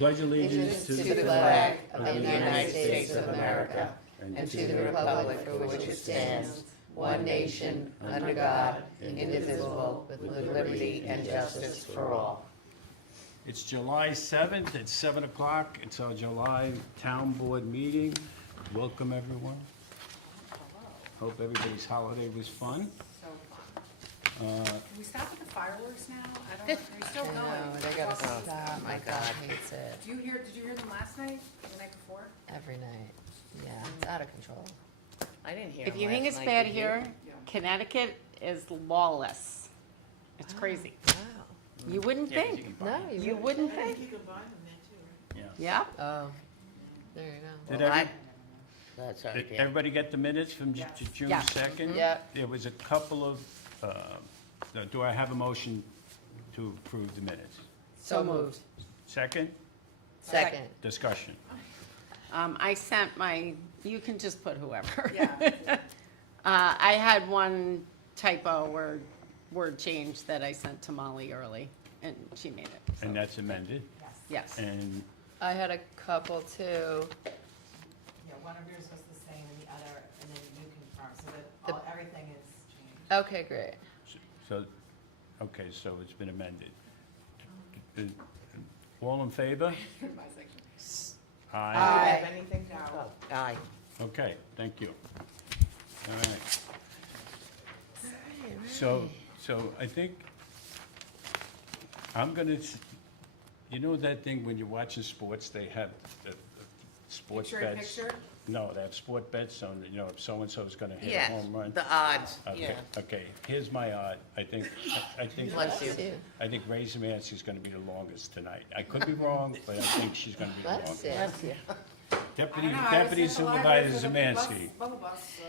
Pledge allegiance to the flag of the United States of America and to the republic for which it stands, one nation, under God, indivisible, with liberty and justice for all. It's July 7th, it's 7 o'clock, it's our July Town Board meeting. Welcome, everyone. Hope everybody's holiday was fun. Can we stop with the fireworks now? They're still going. No, they gotta stop. My God hates it. Did you hear them last night, or the night before? Every night. Yeah, it's out of control. I didn't hear If him you think last it's night, bad did you? here, Yeah. Connecticut is lawless. It's crazy. Wow. You wouldn't Yeah, 'cause think. you can No, buy you You wouldn't think. it. Yeah. Yeah. Oh, there you go. Did Well, every- That's all Did right, yeah. everybody get the minutes from Yes. June Yeah. 2nd? Yeah. There was a couple of, do I have a motion to approve the minutes? So moved. Second, Second. discussion. I sent you can just put whoever. Yeah. I had one typo or word change that I sent to Molly early, and she made it. so, And that's amended. Yes. And I had a couple too. Yeah, one of yours was the same and the other, and then you confirm, so that everything is changed. Okay, great. so, okay, so it's been amended. All in favor? My section. Aye. Aye. Have anything to Oh, aye. Okay, thank you. All right. So I think I'm gonna, you know that thing when you're watching sports, they have the sports Picture in bets? picture? No, they have sport bets on, you know, if so-and-so's gonna hit a Yes, home run. the odds, Okay, yeah. okay, here's my odd. I think Bless you. I think Ray Zemansky's gonna be the longest tonight. I could be wrong, but I think she's gonna be the Let's longest. see. Deputy I don't know, I was Deputy in the Supervisor library for the Zemansky. bubble bus, so.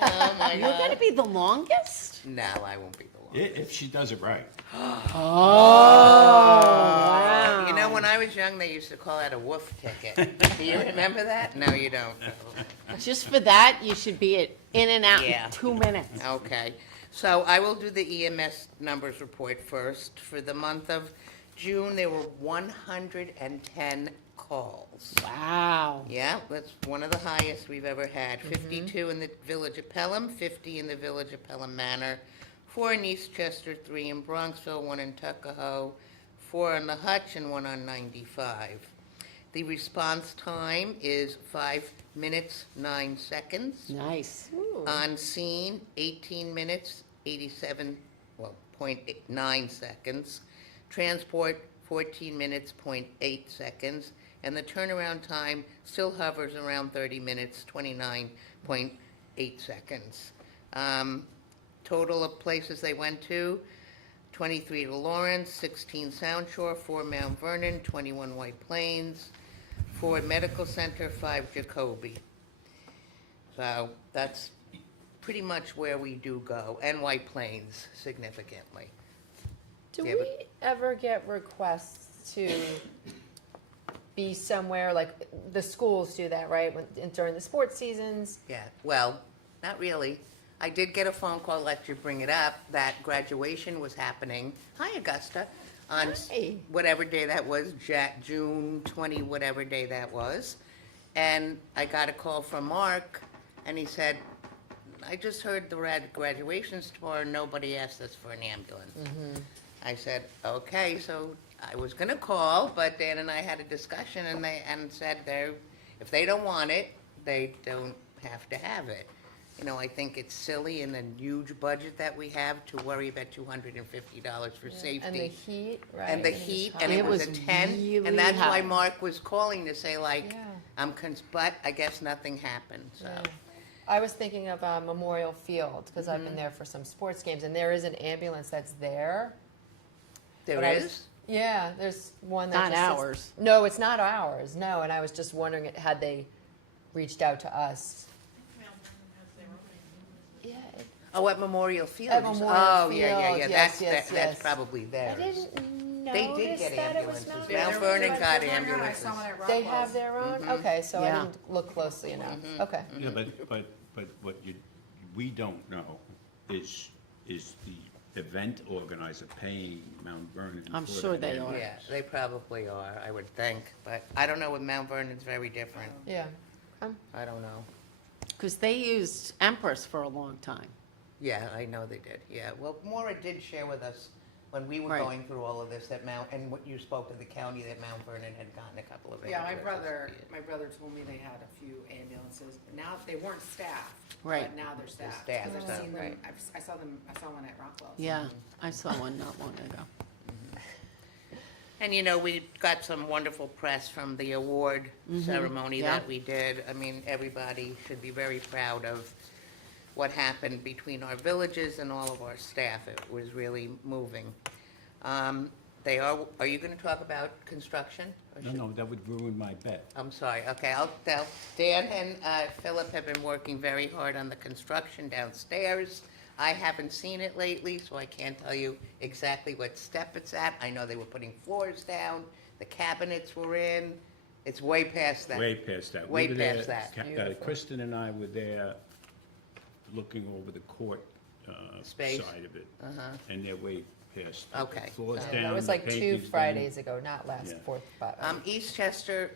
Oh, my You're gonna God. be the longest? No, I won't be the one. If she does it right. Oh, You know, when I was young, they used to call that a woof ticket. Do you remember that? No, you don't. Just for that, you should be in and out Yeah. in 2 minutes. Okay, so I will do the EMS numbers report first. For the month of June, there were 110 calls. Wow. Yeah, that's one of the highest we've ever had. 52 in the village of Pelham, 50 in the village of Pelham Manor, 4 in Eastchester, 3 in Bronxville, 1 in Tuckahoe, 4 on the Hutch, and 1 on 95. The response time is 5 minutes, 9 seconds. Nice. On scene, 18 minutes, 87, well, .9 seconds. Transport, 14 minutes, .8 seconds. And the turnaround time still hovers around 30 minutes, 29.8 seconds. Total of places they went to, 23 to Lawrence, 16 Sound Shore, 4 Mount Vernon, 21 White Plains, 4 Medical Center, 5 Jacoby. So that's pretty much where we do go, and White Plains significantly. Do Yeah, we ever get requests to be somewhere, like, the schools do that, right, during the sports seasons? Yeah, well, not really. I did get a phone call, let you bring it up, that graduation was happening, hi Augusta, on Hi. whatever day that was, June 20, whatever day that was. And I got a call from Mark, and he said, I just heard the graduation's tomorrow, nobody asked us for an ambulance. I said, okay, so I was gonna call, but Dan and I had a discussion, and said if they don't want it, they don't have to have it. You know, I think it's silly in the huge budget that we have to worry about $250 for safety. And the heat, right? And the it's heat, hot. and it It was was a 10, really and that's why hot. Mark was calling to say like, Yeah. but I guess nothing happened, so. Yeah. I was thinking of Memorial Field, because I've been there for some sports games, and there is an ambulance that's there. There But I was- is? Yeah, there's one that Not just sits- ours. No, it's not ours, no, and I was just wondering, had they reached out to us? Yeah, Oh, at Memorial Field? At you said- Memorial Oh, yeah, Field, yeah, yes, that's yes. probably I theirs. didn't They notice did get that it was ambulances. not. Mount They're- Vernon they're- got they're working on it. I ambulances. saw one at They Rockwell's. have their own? Okay, so I Yeah. didn't look closely enough. Okay. Yeah, but what we don't know is the event organizer paying Mount Vernon. I'm for sure that they ambulance. are. Yeah, they probably are, I would think, but I don't know, with Mount Vernon's very different. Yeah. I don't know. Because they used Empress for a long time. Yeah, I know they did, yeah. Well, Maura did share with us when we were Right. going through all of this that and what you spoke to the county, that Mount Vernon had gotten a couple of Yeah, ambulances. my brother told me they had a few ambulances. Now, they weren't staffed. Right. But now they're staffed. staffed, 'Cause so- I've seen them, Right. I saw one at Rockwell. Yeah, I saw one not long ago. And we got some wonderful press from the award ceremony yeah. that we did. I mean, everybody should be very proud of what happened between our villages and all of our staff. It was really moving. Are you gonna talk about construction? Or No, should- no, that would ruin my bet. I'm sorry, okay, I'll tell. Dan and Philip have been working very hard on the construction downstairs. I haven't seen it lately, so I can't tell you exactly what step it's at. I know they were putting floors down, the cabinets were in, it's way past that. Way past that. We Way were there, past that. Beautiful. Kristen and I were there looking over the court Space. side of it. Uh-huh. And they're way past. the Okay. Floors Yeah, down. That was the like 2 painting's done. Fridays ago, not last Yeah. fourth, but. Eastchester,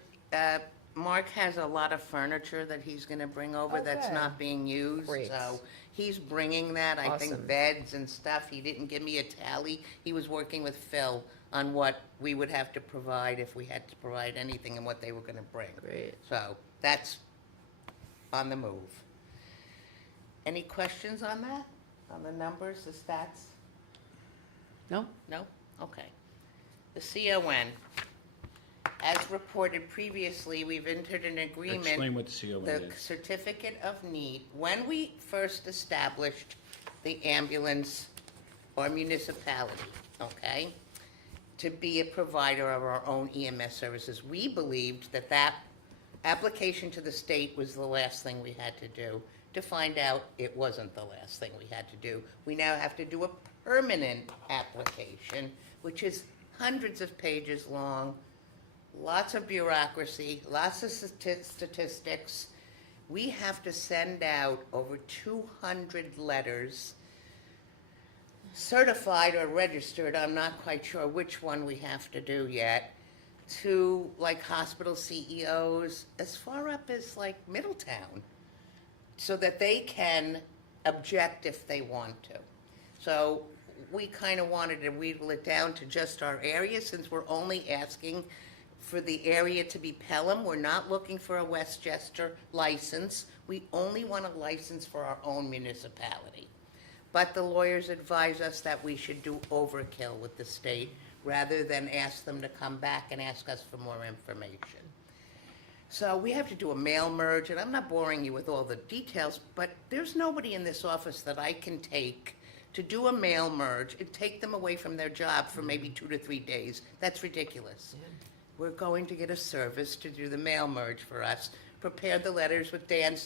Mark has a lot of furniture that he's gonna bring over that's Okay. not being used. Great. So he's bringing that, I think Awesome. beds and stuff. He didn't give me a tally. He was working with Phil on what we would have to provide if we had to provide anything and what they were gonna bring. Great. So that's on the move. Any questions on that? On the numbers, the stats? No? No? Okay. The CON. As reported previously, we've entered an agreement. Explain what the CON The is. certificate of need, when we first established the ambulance or municipality, okay, to be a provider of our own EMS services, we believed that that application to the state was the last thing we had to do. To find out, it wasn't the last thing we had to do. We now have to do a permanent application, which is hundreds of pages long, lots of bureaucracy, lots of statistics. We have to send out over 200 letters, certified or registered, I'm not quite sure which one we have to do yet, to like hospital CEOs as far up as like Middletown, so that they can object if they want to. So we kind of wanted to wheedle it down to just our area, since we're only asking for the area to be Pelham. We're not looking for a Westchester license. We only want a license for our own municipality. But the lawyers advise us that we should do overkill with the state rather than ask them to come back and ask us for more information. So we have to do a mail merge, and I'm not boring you with all the details, but there's nobody in this office that I can take to do a mail merge and take them away from their job for maybe 2 to 3 days. That's ridiculous. We're going to get a service to do the mail merge for us. Prepare the letters with Dan's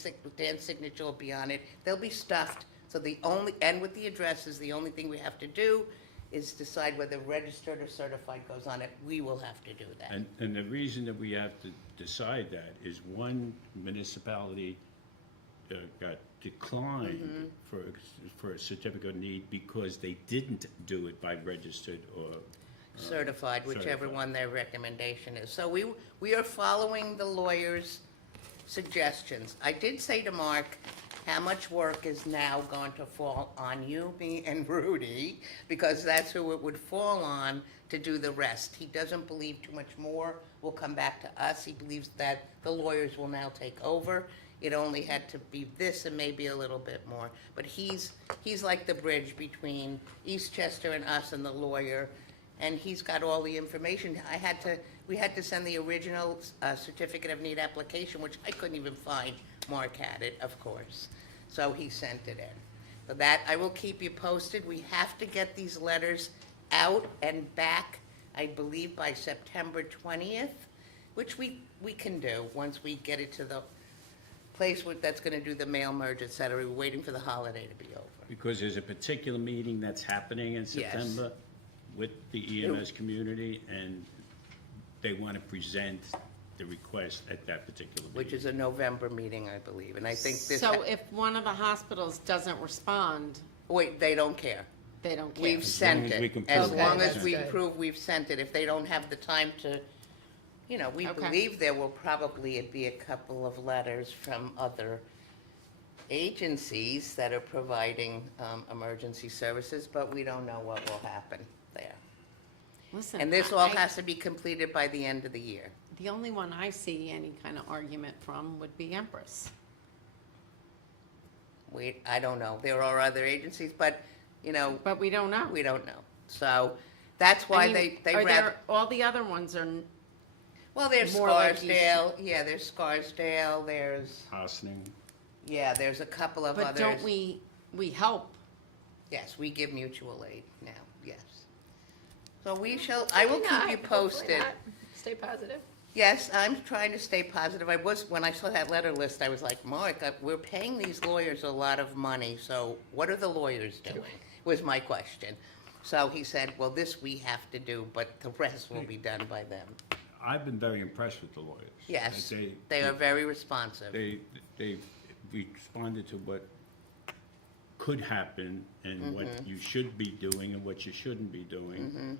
signature will be on it. They'll be stuffed. So and with the addresses, the only thing we have to do is decide whether registered or certified goes on it. We will have to do that. And the reason that we have to decide that is one municipality got declined for a certificate of need because they didn't do it by registered or Certified, whichever certified. one their recommendation is. So we are following the lawyer's suggestions. I did say to Mark, how much work is now going to fall on you, me, and Rudy, because that's who it would fall on to do the rest. He doesn't believe too much more will come back to us. He believes that the lawyers will now take over. It only had to be this and maybe a little bit more. But he's like the bridge between Eastchester and us and the lawyer, and he's got all the information. We had to send the original certificate of need application, which I couldn't even find. Mark had it, of course. So he sent it in. So that, I will keep you posted. We have to get these letters out and back, I believe, by September 20th, which we can do once we get it to the place that's going to do the mail merge, et cetera. We're waiting for the holiday to be over. because there's a particular meeting that's happening in September with the EMS community, and they want to present the request at that particular meeting. Which is a November meeting, I believe, and I think this. So if one of the hospitals doesn't respond, Wait, they don't care. They don't care. We've sent as it. we can As prove long it. as That's we good. prove we've sent it. If they don't have the time to, you know, we Okay. believe there will probably be a couple of letters from other agencies that are providing emergency services, but we don't know what will happen there. Listen, And this all I- has to be completed by the end of the year. the only one I see any kind of argument from would be Empress. I don't know. There are other agencies, but, you know, But we don't know. we don't know. So that's why I mean, they are rather, there, all the other ones are, well, there's more like you Scarsdale, yeah, there's Scarsdale, there's, Hosning. yeah, there's a couple of but others. don't we help? Yes, we give mutual aid now, yes. So I will keep you posted. Stay positive. Yes, I'm trying to stay positive. When I saw that letter list, I was like, Mark, we're paying these lawyers a lot of money, so what are the lawyers doing? Was my question. So he said, well, this we have to do, but the rest will be done by them. I've been very impressed with the lawyers. Yes, Like they are very responsive. They've responded to what could happen and what you should be doing and what you shouldn't be doing.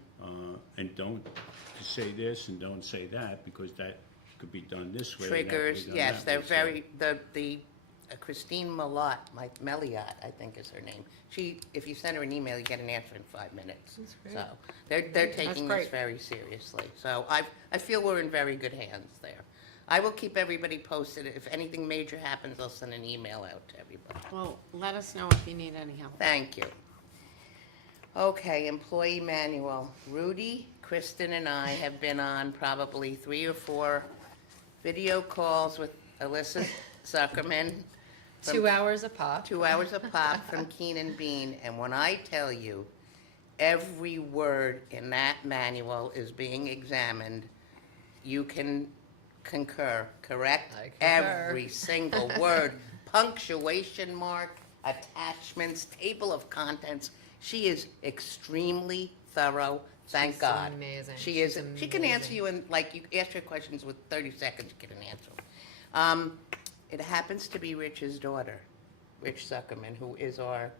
And don't say this and don't say that, because that could be done this way. and that could be Triggers, done yes, that they're way. So the Christine Meliot, I think is her name. If you send her an email, you get an answer in 5 minutes. That's great. So they're taking this great. very seriously. So I feel we're in very good hands there. I will keep everybody posted. If anything major happens, I'll send an email out to everybody. Well, let us know if you need any help. Thank you. Okay, employee manual. Rudy, Kristen, and I have been on probably 3 or 4 video calls with Alyssa Zuckerman. from 2 hours a pop. 2 hours a pop from Keenan Bean, and when I tell you, every word in that manual is being examined, you can concur, correct? I concur. Every single word, punctuation mark, attachments, table of contents. She is extremely thorough, thank She's God. amazing. She is, She's she can answer amazing. you in, like, you ask her questions with 30 seconds, you get an answer. It happens to be Rich's daughter, Rich Zuckerman, who is our,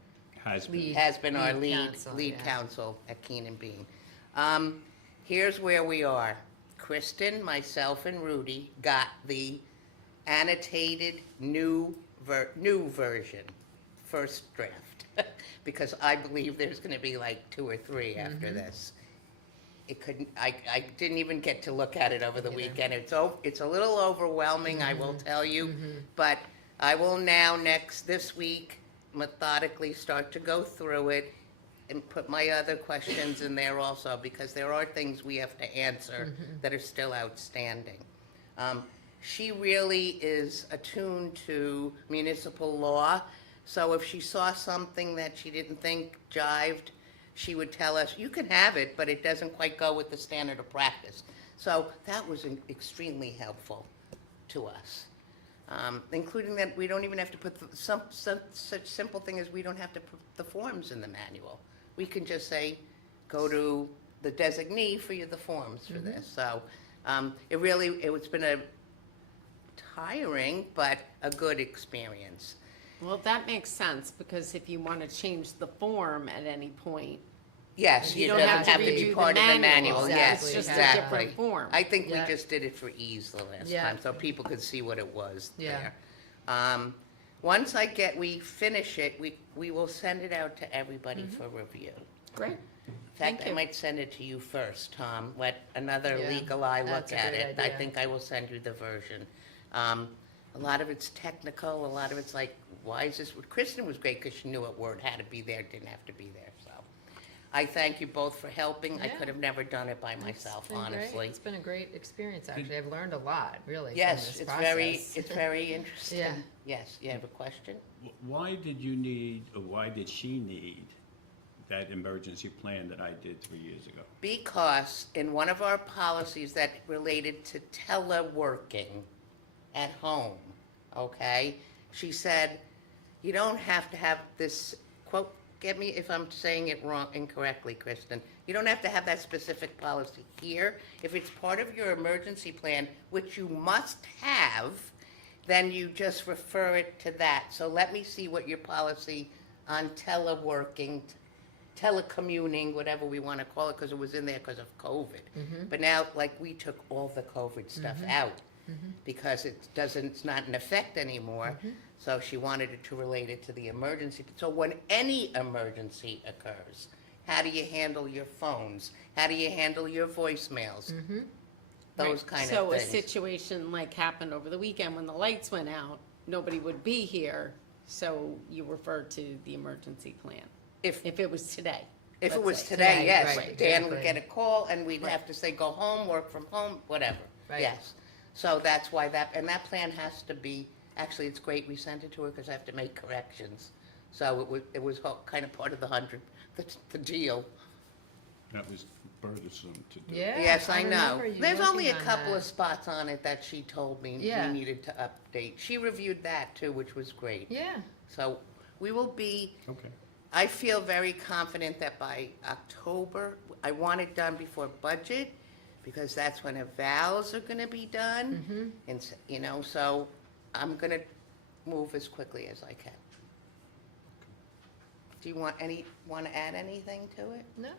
has been. Lead. has been our Lead lead counsel, yeah. counsel at Keenan Bean. Here's where we are. Kristen, myself, and Rudy got the annotated new version, first draft, because I believe there's gonna be like 2 or 3 after this. It couldn't, I didn't even get to look at it over the weekend. It's a little overwhelming, I will tell you, but I will now this week methodically start to go through it and put my other questions in there also, because there are things we have to answer that are still outstanding. She really is attuned to municipal law, so if she saw something that she didn't think jived, she would tell us, you can have it, but it doesn't quite go with the standard of practice. So that was extremely helpful to us. Including that we don't even have to put such simple thing as we don't have to put the forms in the manual. We can just say, go to the designee for the forms for this. So it's been a tiring but a good experience. Well, that makes sense, because if you want to change the form at any point, Yes, you it don't doesn't have to have to be redo part the of the manual. manual, Exactly, yes, It's just a exactly. different form. I think we Yeah. just did it for ease the last Yeah. time, so people could see what it was Yeah. there. Once we finish it, we will send it out to everybody for review. Great. In Thank fact, I you. might send it to you first, Tom, let another Yeah, legal eye look that's a at great it. I idea. think I will send you the version. A lot of it's technical, a lot of it's like, why is this, Kristen was great because she knew what word had to be there, didn't have to be there, so. I thank you both for helping, I Yeah. could have never done it by myself, It's been great. honestly. It's been a great experience, actually. I've learned a lot, really, from Yes, this it's process. very interesting. Yeah. Yes, you have a question? Why did you need, or why did she need that emergency plan that I did 3 years ago? Because in one of our policies that related to teleworking at home, okay, she said, you don't have to have this, quote, get me if I'm saying it incorrectly, Kristen, you don't have to have that specific policy here. If it's part of your emergency plan, which you must have, then you just refer it to that. So let me see what your policy on teleworking telecommuting, whatever we want to call it, because it was in there because of COVID. But now, like, we took all the COVID stuff out because it's not in effect anymore. So she wanted it to relate it to the emergency. So when any emergency occurs, how do you handle your phones? How do you handle your voicemails? Those Right. kind So of a things. situation like happened over the weekend when the lights went out, nobody would be here, so you refer to the emergency plan. If If it was today. If it let's was say. today, Today, yes, right, Dan would exactly. get a call and we'd have to say, go home, work from home, whatever. Right. Yes. So that's why and that plan has to be, actually, it's great we sent it to her because I have to make corrections. So it was kind of part of the deal. That was burdensome to do. Yeah. Yes, I know. remember you There's only a working on couple that. of spots on it that she told me Yeah. we needed to update. She reviewed that too, which was great. Yeah. So we will be, Okay. I feel very confident that by October, I want it done before budget, because that's when evals are gonna be done. And, so I'm gonna move as quickly as I can. Do you want to add anything to it? No.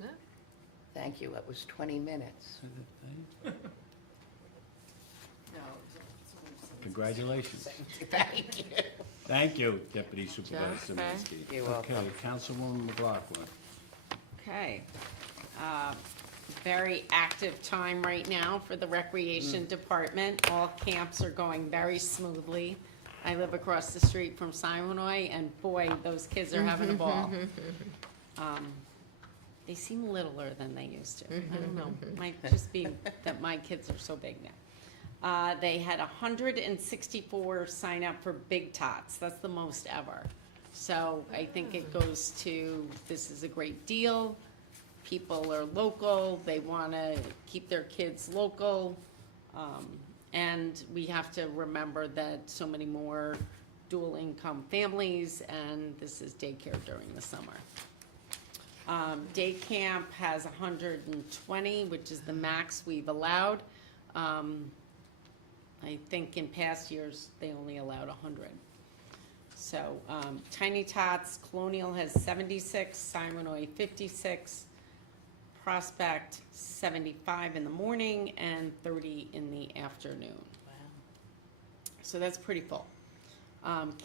No. Thank you, it was 20 minutes. Congratulations. Thank you. Thank you, Deputy Supervisor Okay. Zelinski. You're welcome. Okay, Councilwoman McLaughlin. Okay. Very active time right now for the Recreation Department. All camps are going very smoothly. I live across the street from Simonoi, and boy, those kids are having a ball. They seem littler than they used to. I don't know. Might just be that my kids are so big now. They had 164 sign up for Big Tots. That's the most ever. So I think it goes to, this is a great deal. People are local. They want to keep their kids local. And we have to remember that so many more dual income families, and this is daycare during the summer. Day camp has 120, which is the max we've allowed. I think in past years, they only allowed 100. So, Tiny Tots, Colonial has 76, Simonoi 56, Prospect 75 in the morning, and 30 in the afternoon. Wow. So that's pretty full.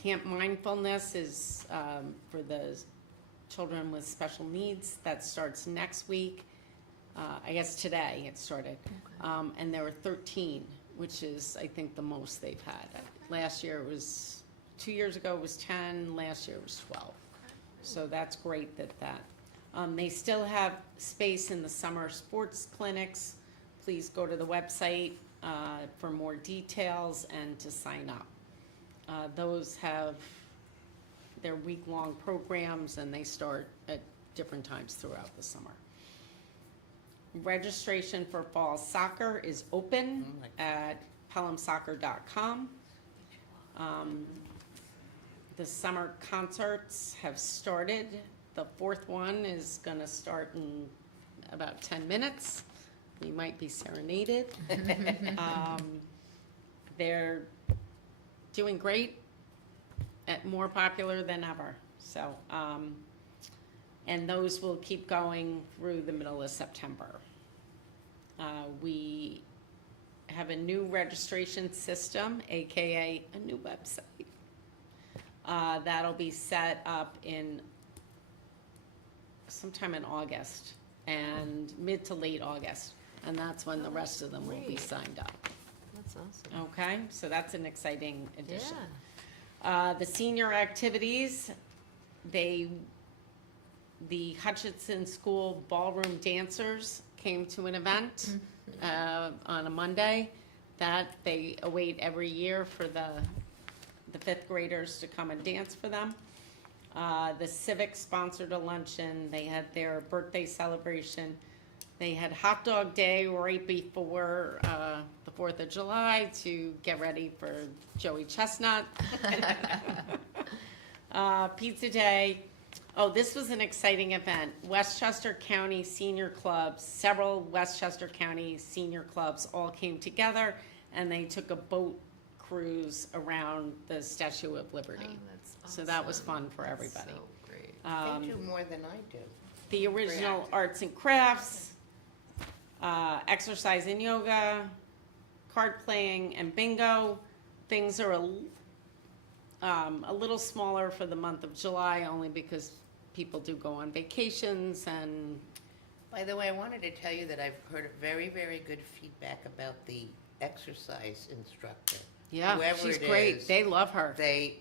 Camp Mindfulness is for the children with special needs. That starts next week. I guess today it started. And there were 13, which is, I think, the most they've had. Last year it was, 2 years ago it was 10, last year it was 12. So that's great that. They still have space in the summer sports clinics. Please go to the website for more details and to sign up. Those have their week-long programs, and they start at different times throughout the summer. Registration for fall soccer is open at pelhamsoccer.com. The summer concerts have started. The fourth one is going to start in about 10 minutes. We might be serenaded. They're doing great, more popular than ever. So, and those will keep going through the middle of September. We have a new registration system, AKA a new website. That'll be set up in sometime in August, and mid to late August, and that's when the rest of them will be Great. signed up. That's awesome. Okay, so that's an exciting addition. Yeah. The senior activities, the Hutchinson School Ballroom Dancers came to an event on a Monday that they await every year for the fifth graders to come and dance for them. The Civic sponsored a luncheon. They had their birthday celebration. They had hot dog day right before the 4th of July to get ready for Joey Chestnut. Pizza day. Oh, this was an exciting event. Westchester County Senior Clubs, several Westchester County Senior Clubs all came together, and they took a boat cruise around the Statue of Liberty. Oh, that's awesome. So that was fun for everybody. So great. They do more than I do. The original arts and crafts, exercise and yoga, card playing and bingo. Things are a little smaller for the month of July, only because people do go on vacations and, By the way, I wanted to tell you that I've heard very, very good feedback about the exercise instructor. yeah, Whoever she's it great. is. They love her. Two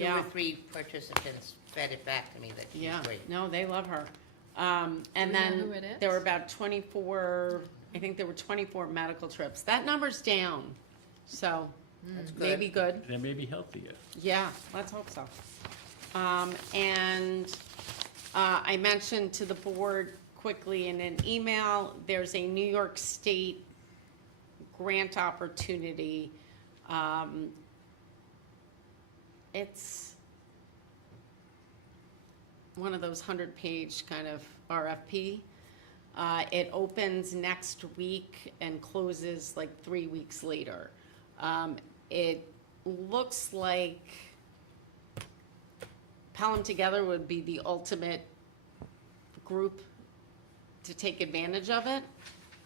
Yeah. or three participants fed it back to me that she's Yeah, great. no, they love her. And we know then who it is? there were about 24, I think there were 24 medical trips. That number's down, so That's good. maybe good. They may be healthier. Yeah, let's hope so. I mentioned to the board quickly in an email, there's a New York State grant opportunity. It's one of those 100-page kind of RFP. It opens next week and closes like 3 weeks later. It looks like Pelham Together would be the ultimate group to take advantage of it.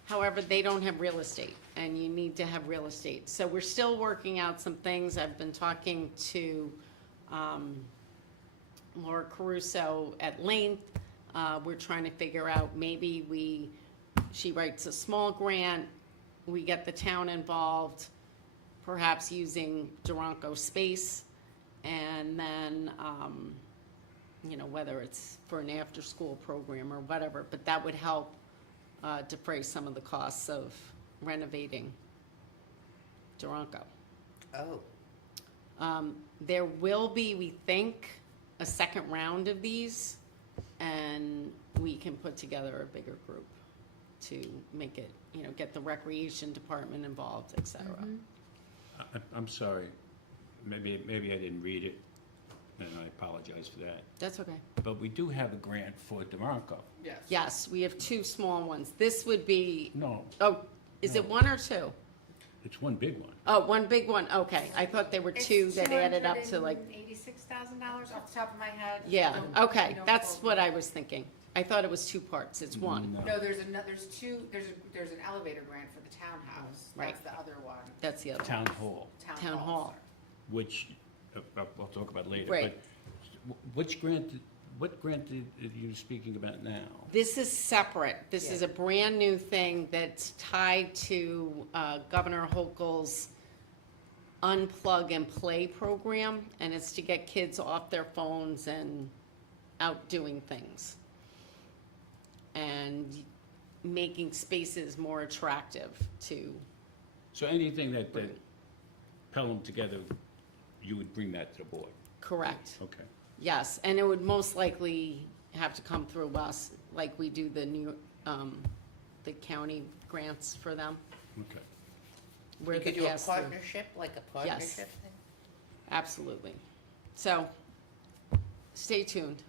However, they don't have real estate, and you need to have real estate. So we're still working out some things. I've been talking to Laura Caruso at length. We're trying to figure out, maybe she writes a small grant, we get the town involved, perhaps using Duranco space, and then, whether it's for an after-school program or whatever, but that would help defray some of the costs of renovating Duranco. Oh, There will be, we think, a second round of these, and we can put together a bigger group to make it, get the recreation department involved, et cetera. I'm sorry, maybe I didn't read it, and I apologize for that. That's okay. But we do have a grant for Duranco. Yes, we have 2 small ones. This would be, No, is it 1 or 2? it's one big one. Oh, one big one, okay. I thought there were 2 that added up to like, $86,000 off the top of my head. yeah, Don't- okay, don't that's quote what me. I was thinking. I thought it was 2 parts, it's 1. No. No, there's an elevator grant for the townhouse. Right. That's the other one. That's the other one. Town Hall, Town hall. which I'll talk about later. Right. But what grant are you speaking about now? This is separate. This is Yeah. a brand-new thing that's tied to Governor Hochul's Unplug and Play program, and it's to get kids off their phones and out doing things. And making spaces more attractive to, So anything that Pelham Together, you would bring that to the board? correct. Okay. Yes, and it would most likely have to come through us, like we do the county grants for them. Okay. We're you the could do a pass-through. partnership, like a partnership thing? Absolutely. So, stay tuned.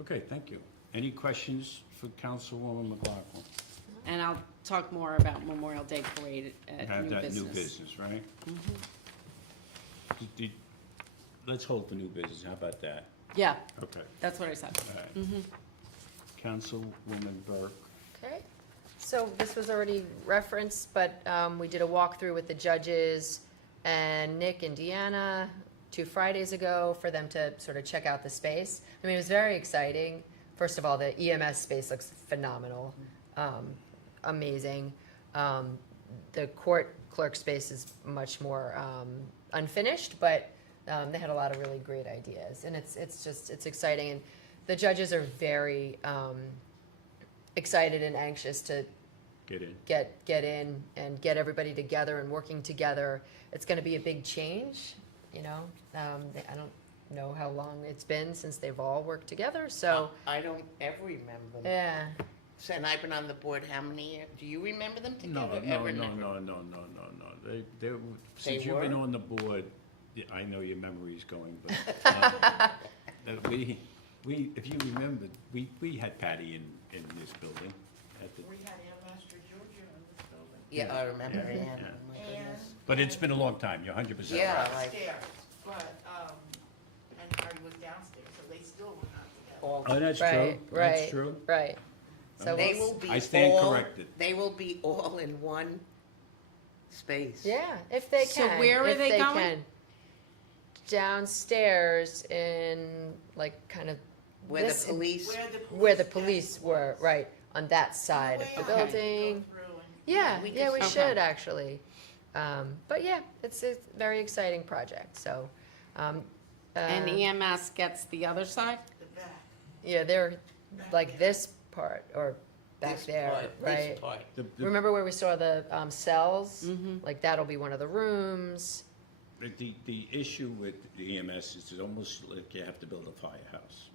Okay, thank you. Any questions for Councilwoman McLaughlin? And I'll talk more about Memorial Day Parade at Have New that Business. new business, right? Let's hold for new business, how about that? Yeah, Okay, that's what I said. all right. Councilwoman Burke. Okay, so this was already referenced, but we did a walkthrough with the judges and Nick and Deanna 2 Fridays ago for them to sort of check out the space. I mean, it was very exciting. First of all, the EMS space looks phenomenal, amazing. The court clerk space is much more unfinished, but they had a lot of really great ideas, and it's exciting. And the judges are very excited and anxious to Get in. get in and get everybody together and working together. It's going to be a big change, I don't know how long it's been since they've all worked together, so I don't ever remember them. yeah. So, and I've been on the board how many years? Do you remember them No, together? no, Ever? no, Never? no, no, no, no, no. Since you've been were? on the board, yeah, I know your memory's going, but if you remember, we had Patty in this building at the, We had Ann Master Georgia in this building. Yeah, I remember Yeah, Ann. yeah. Oh my goodness. but it's been a long time, you're 100% Yeah. right. Like- Upstairs, but, and Harry was downstairs, so they still were not all. Oh, that's true, Right, that's right, true. right. So They we'll will be I stand all- corrected. They will be all in one space. yeah, if they So can. where are if they going? can. Downstairs in like kind of Where the this- police, where the police were, right, on that side of the Okay. building. Yeah, We yeah, could- we Okay. should actually. But yeah, it's a very exciting project, so. And uh, EMS gets the other side? The back. Yeah, they're like this part or back this there, part, right? this part. Remember where we saw the cells? Mm-hmm. Like that'll be one of the rooms. The issue with the EMS is it's almost like you have to build a firehouse,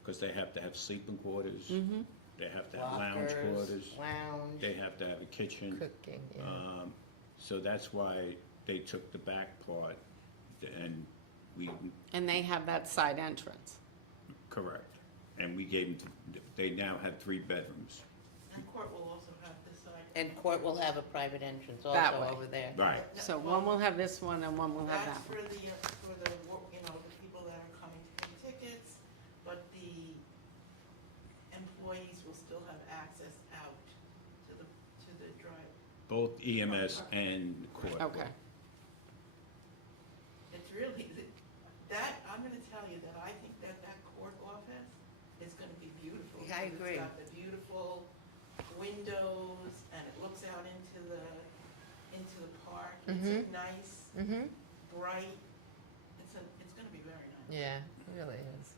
because they have to have sleeping quarters, Mm-hmm. they have to have lounge Lockers, quarters, lounge. they have to have a kitchen. Cooking, yeah. So that's why they took the back part, and we, And they have that side entrance. correct, and we gave them, they now have 3 bedrooms. And court will also have this side. And court will have a private entrance That also way. over there. Right, So one will have this one and one will have That's that one. for the, you know, the people that are coming to pay tickets, but the employees will still have access out to the drive. both EMS and court. Okay. It's really, that, I'm gonna tell you that I think that court office is gonna be beautiful. Yeah, I because agree. It's got the beautiful windows, and it looks out into the park. It's Mhm. a nice, Mm-hmm. bright, it's gonna be very nice. Yeah, it really is.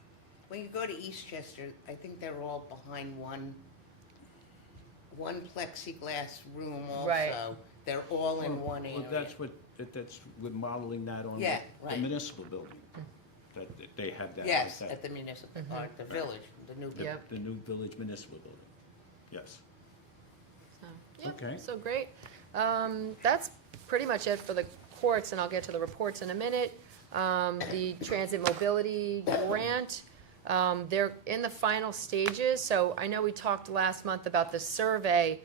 When you go to Eastchester, I think they're all behind one plexiglass room also. Right. They're all in one area. Well, that's, we're modeling that on Yeah, the right. municipal building, that they have that. Yes, that- at the municipal Mhm. park, the village, the new the- village. Yep. The new village municipal building, yes. So, yeah, Okay. so great. That's pretty much it for the courts, and I'll get to the reports in a minute. The transit mobility grant, they're in the final stages, so I know we talked last month about the survey,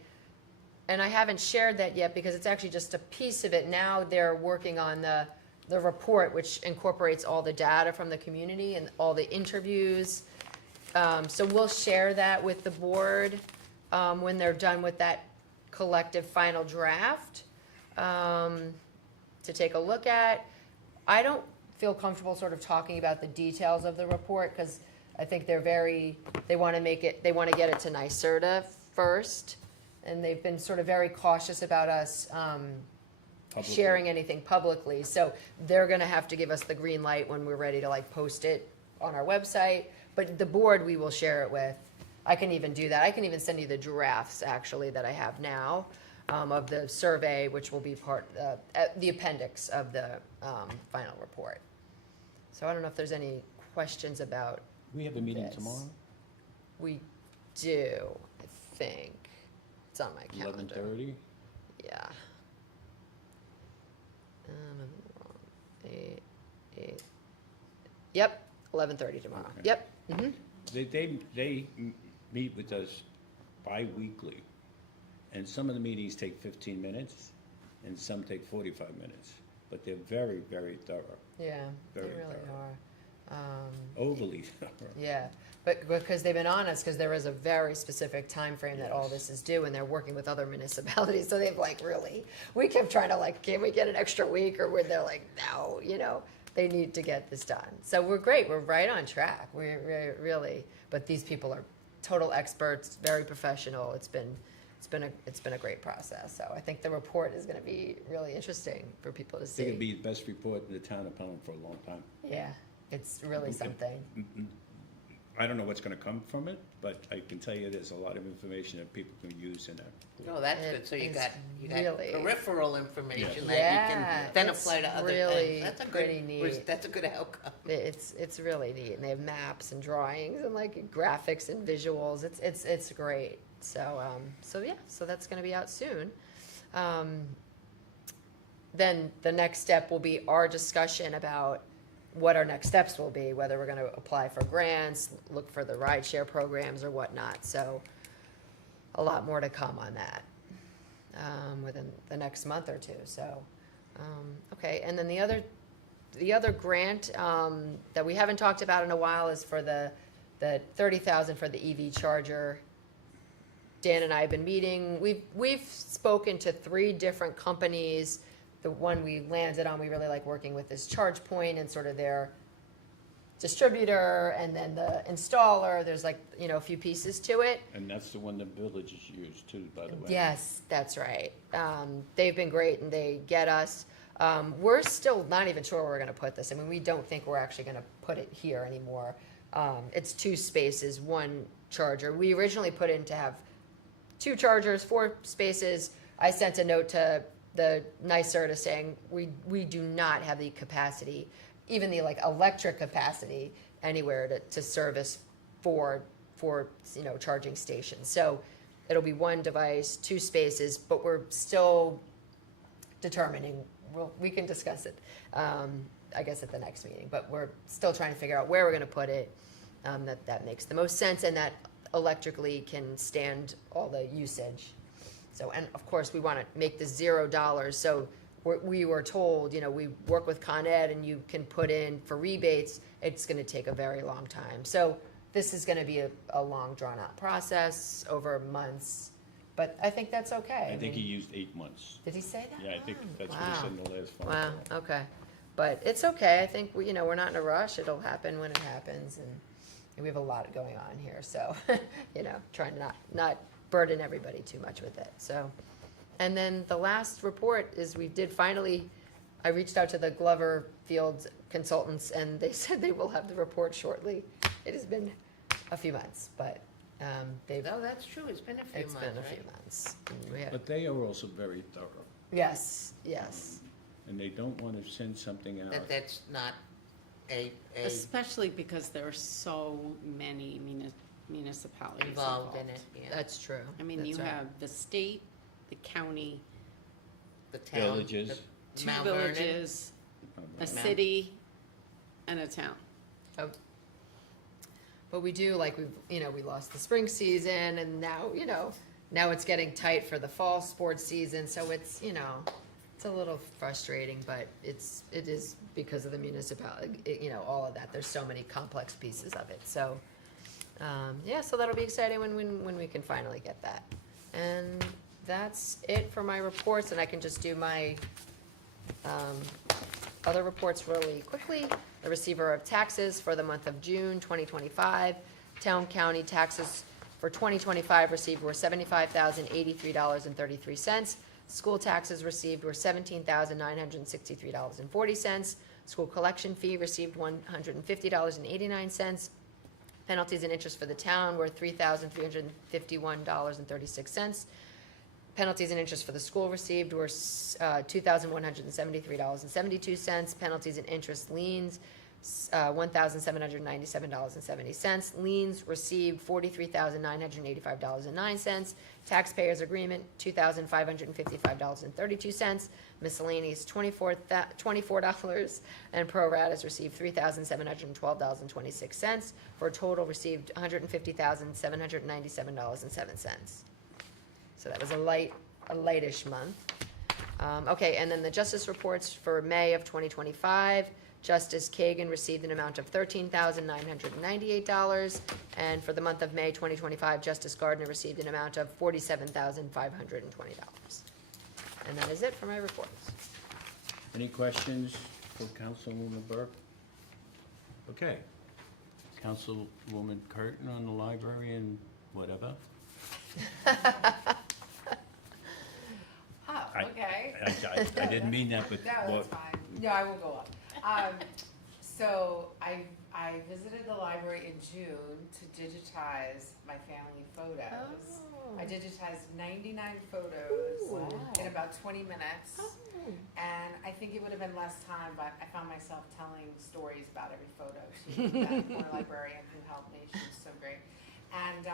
and I haven't shared that yet because it's actually just a piece of it. Now they're working on the report, which incorporates all the data from the community and all the interviews. So we'll share that with the board when they're done with that collective final draft to take a look at. I don't feel comfortable sort of talking about the details of the report because I think they want to get it to NYSERDA first. And they've been sort of very cautious about us Publicly. sharing anything publicly. So they're gonna have to give us the green light when we're ready to like post it on our website. But the board, we will share it with. I can even do that. I can even send you the drafts actually that I have now of the survey, which will be the appendix of the final report. So I don't know if there's any questions about, We have a meeting Yes. tomorrow, we do, I think. It's on my calendar. 11:30. Yeah. Yep, 11:30 tomorrow. Okay. Yep. Mm-hmm. They meet with us bi-weekly, and some of the meetings take 15 minutes, and some take 45 minutes, but they're very, very thorough, Yeah, they Very really thorough. are. overly thorough. Yeah, but because they've been honest, because there is a very specific time frame that all Yes. this is due, and they're working with other municipalities, so they've like really, we kept trying to like, can we get an extra week, or where they're like, no, they need to get this done. So we're great, we're right on track, we're really, but these people are total experts, very professional, it's been a great process, so I think the report is gonna be really interesting for people to I think it'd see. be the best report in the town of Pelham for a long time. Yeah, it's really something. I don't know what's gonna come from it, but I can tell you there's a lot of information that people can use in that. Oh, that's It good, so you is got really- peripheral information that you Yeah, can then it's apply to other really things. That's a pretty good, neat. that's a good outcome. It's really neat, and they have maps and drawings and like graphics and visuals. It's great. So yeah, so that's going to be out soon. Then the next step will be our discussion about what our next steps will be, whether we're going to apply for grants, look for the rideshare programs or whatnot. So a lot more to come on that within the next month or two. So okay, and then the other grant that we haven't talked about in a while is for the the 30,000 for the EV charger. Dan and I have been meeting. We've spoken to 3 different companies. The one we landed on, we really like working with is ChargePoint and sort of their distributor, and then the installer. There's like, you know, a few pieces to it. And that's the one the villages use too, by the way. Yes, that's right. They've been great, and they get us. We're still not even sure where we're going to put this. I mean, we don't think we're actually going to put it here anymore. It's 2 spaces, 1 charger. We originally put in to have 2 chargers, 4 spaces. I sent a note to the NYSERDA saying we do not have the capacity, even the like electric capacity anywhere to service 4 you know, charging stations. So it'll be 1 device, 2 spaces, but we're still determining. We can discuss it, I guess, at the next meeting. But we're still trying to figure out where we're going to put it. That makes the most sense, and that electrically can stand all the usage. So, and of course, we want to make this $0. So we were told, you know, we work with Con Ed, and you can put in for rebates. It's going to take a very long time. So this is going to be a long, drawn-out process over months. But I think that's okay. I think he used 8 months. Did he say that? Yeah, I think that's what Wow. he said in the last phone Wow. call. Okay, but it's okay. I think you know, we're not in a rush. It'll happen when it happens, and we have a lot going on here. So you know, trying to not burden everybody too much with it. So, and then the last report is we did finally. I reached out to the Glover Fields consultants, and they said they will have the report shortly. It has been a few months, but they've. Oh, that's true, it's been a few It's months, been a right? few months. And we have, But they are also very thorough, yes, yes. and they don't want to send something out. That's not a Especially because there are so many municipalities involved in it, yeah. That's true. I mean, That's you right. have the state, the county, The town. Villages. the 2 Mount Vernon. villages, a Mount- city, and a town. But we do, like, we lost the spring season, and now it's getting tight for the fall sports season, so it's a little frustrating, but it is because of the municipality, all of that. There's so many complex pieces of it, so, so that'll be exciting when we can finally get that. And that's it for my reports, and I can just do my, other reports really quickly. The receiver of taxes for the month of June 2025. Town county taxes for 2025 received were $75,083.33. School taxes received were $17,963.40. School collection fee received $150.89. Penalties and interest for the town were $3,351.36. Penalties and interest for the school received were $2,173.72. Penalties and interest liens, $1,797.70. Liens received $43,985.09. Taxpayers agreement, $2,555.32. Miscellaneous, $24, and pro ratas received $3,712.26. For a total received $150,797.07. So that was a lightish month. Okay, and then the justice reports for May of 2025. Justice Kagan received an amount of $13,998, and for the month of May 2025, Justice Gardner received an amount of $47,520. And that is it for my reports. Any questions for Councilwoman Burke? Okay. Councilwoman Curtin on the library and whatever. Oh, I- okay. I didn't mean that, but. No, that's fine. No, I will go on. So I visited the library in June to digitize my family photos. I digitized 99 photos in about 20 minutes. And I think it would have been less time, but I found myself telling stories about every photo. That former librarian who helped me, she was so great. And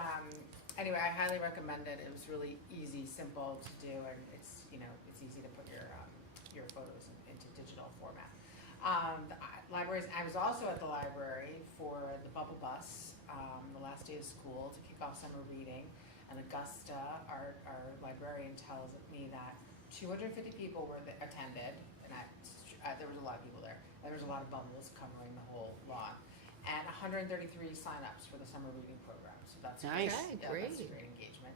anyway, I highly recommend it. It was really easy, simple to do, and it's easy to put your photos into digital format. Libraries. I was also at the library for the Bubble Bus, the last day of school to kick off summer reading. And Augusta, our librarian, tells me that 250 people attended, and there was a lot of people there. And there was a lot of bubbles covering the whole lawn. and 133 signups for the summer reading program, so that's Nice. Okay, Yeah, great. that's great engagement.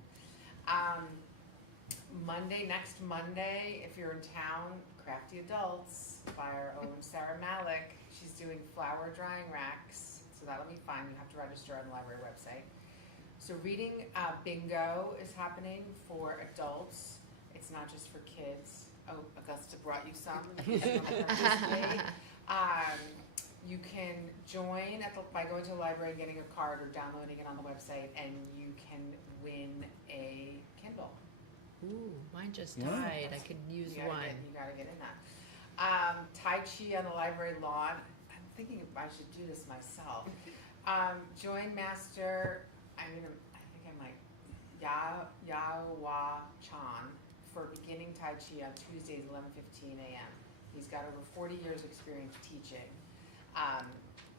Next Monday, if you're in town, Crafty Adults by our own Sarah Malik. She's doing flower drying racks, so that'll be fun. You have to register on the library website. So reading bingo is happening for adults. It's not just for kids. Oh, Augusta brought you some. If you wanna participate. You can join by going to the library and getting a card or downloading it on the website, and you can win a Kindle. Ooh, mine just Wow. died. I could use You gotta one. you gotta get in that. Tai Chi on the library lawn. I'm thinking I should do this myself. Join Master, I think I'm like Yawa Chan for beginning Tai Chi on Tuesdays, 11:15 a.m. He's got over 40 years experience teaching.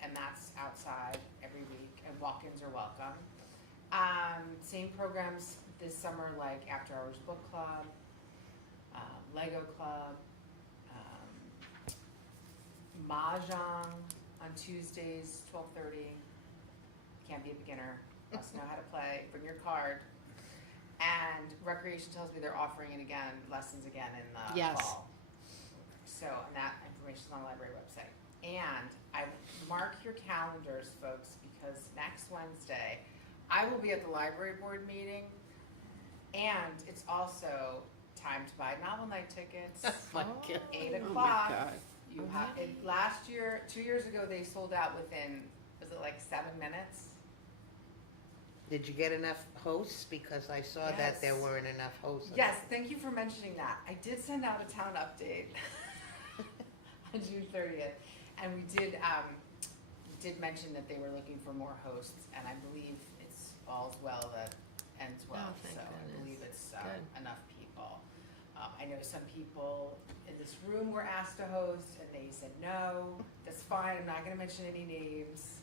And that's outside every week, and walk-ins are welcome. Same programs this summer, like After Hours Book Club, Lego Club, Mahjong on Tuesdays, 12:30. Can't be a beginner, must know how to play, bring your card. And Recreation tells me they're offering it again, lessons again in the Yes. fall. So, and that information's on the library website. And I mark your calendars, folks, because next Wednesday, I will be at the library board meeting, and it's also time to buy novel night tickets. My God. 8 Oh my o'clock. God. You have, last year, 2 years ago, they sold out within, was it like 7 minutes? Did you get enough hosts? Because I saw that there Yes. weren't enough hosts. Yes, thank you for mentioning that. I did send out a town update on June 30th, and we did mention that they were looking for more hosts, and I believe it's all's well that ends well. Oh, thank So I goodness. believe it's Good. enough people. I know some people in this room were asked to host, and they said no. That's fine. I'm not going to mention any names.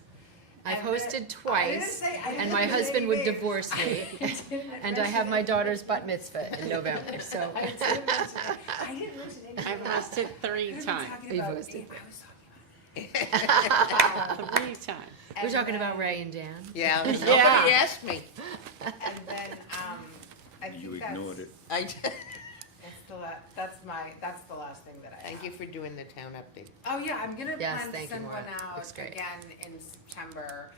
I've And then- hosted I didn't twice, say- I and didn't my mention husband any would names. divorce me. Didn't And I have mention my any- daughter's bat mitzvah in November, so. I didn't mention any I've names. hosted 3 We've been times. talking You've about- hosted. I was talking about 3 times. We're And talking then- about Ray and Dan. Yeah, Yeah. nobody asked me. And then, I think You that's, ignored it. that's the last thing that I have. Thank you for doing the town update. Oh, yeah, I'm gonna Yes, plan to thank you, send one Maura. out Looks great. again in September,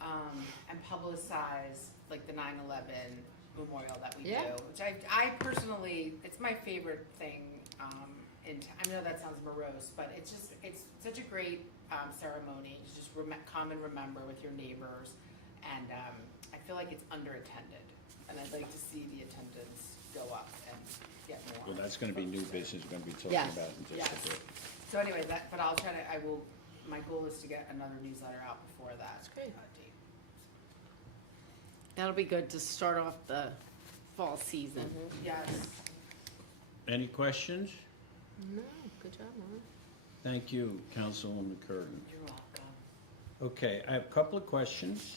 and publicize like the 9/11 memorial that we do, Yeah. which I personally, it's my favorite thing, I know that sounds morose, but it's such a great, ceremony to just come and remember with your neighbors, and, I feel like it's underattended, and I'd like to see the attendance go up and get more. Well, that's gonna be new business we're gonna be talking Yes. about in just Yes. a bit. So anyway, but I'll try to, my goal is to get another newsletter out before that. That's great. Date. That'll be good to start off the fall season. Yes. Any questions? No, good job, Mom. Thank you, Councilwoman Curtin. You're welcome. Okay, I have a couple of questions,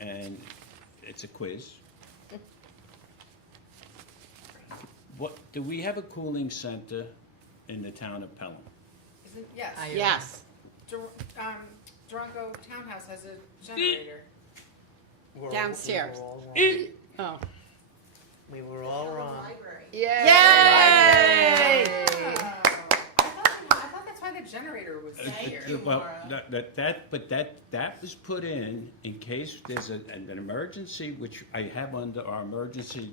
and it's a quiz. Do we have a cooling center in the town of Pelham? Yes. Yes. Durango Townhouse has a generator. Downstairs. Oh. We were all wrong. Library. Yay! Oh, I thought that's why the generator was here. Well, that was put in case there's an emergency, which I have under our emergency.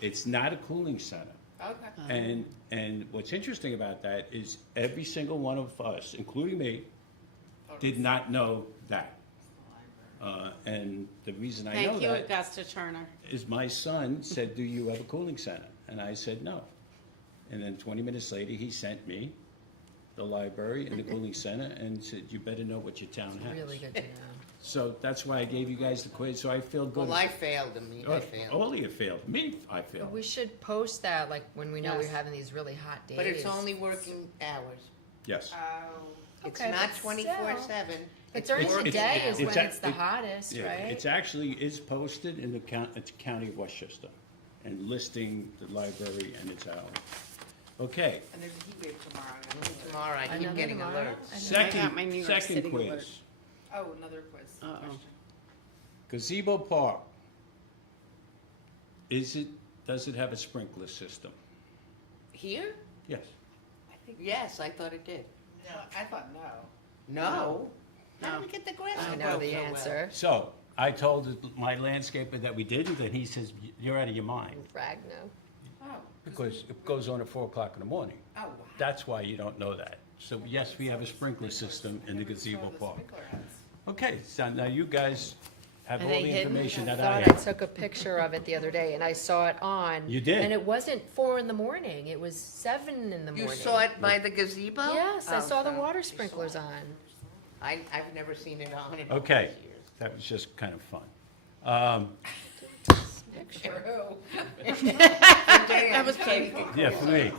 It's not a cooling center. Okay. And what's interesting about that is every single one of us, including me, did not know that. And the reason I know Thank you, that Augusta Turner. is my son said, "Do you have a cooling center?" And I said, "No." And then 20 minutes later, he sent me the library and the cooling center and said, "You better know what your town has." Really good to know. So that's why I gave you guys the quiz, so I feel good. Well, I failed them. I failed. All of you failed. Me, I failed. But we should post that, like, when we know we're Yes. having these really hot days. But it's only working hours. Yes. Oh. It's Okay, not but 24/7. But during the It's- day is it's when a- it's the hottest, Yeah, right? it's actually is posted in the county of Westchester and listing the library and its hours. Okay, And there's a heat wave tomorrow. Tomorrow, I keep Another getting tomorrow? alerts. I got my New York second City quiz. alert. Oh, another quiz Uh-oh. question. Gazebo Park, does it have a sprinkler system? Here? Yes. I think, Yes, I thought it did. No, I thought no. No? How No. did we get the grass I to know grow the so well? answer. So, I told my landscaper that we didn't, and he says, you're out of your mind, Ragno. Oh. because it goes on at 4 o'clock in the morning. Oh, wow. That's why you don't know that. So yes, we have a sprinkler system in the Never saw gazebo the park. sprinkler heads. Okay, so now you guys have Are all they the hidden? information I that I thought I have. took a picture of it the other day, and I saw it on. You did? And it wasn't 4 in the morning, it was 7 in the morning. You saw it by the gazebo? Yes, I Oh, saw the so- water sprinklers on. I've never seen it on in all Okay, these years. that was just kind of fun. Picture. True. That was painful. Yeah, for me.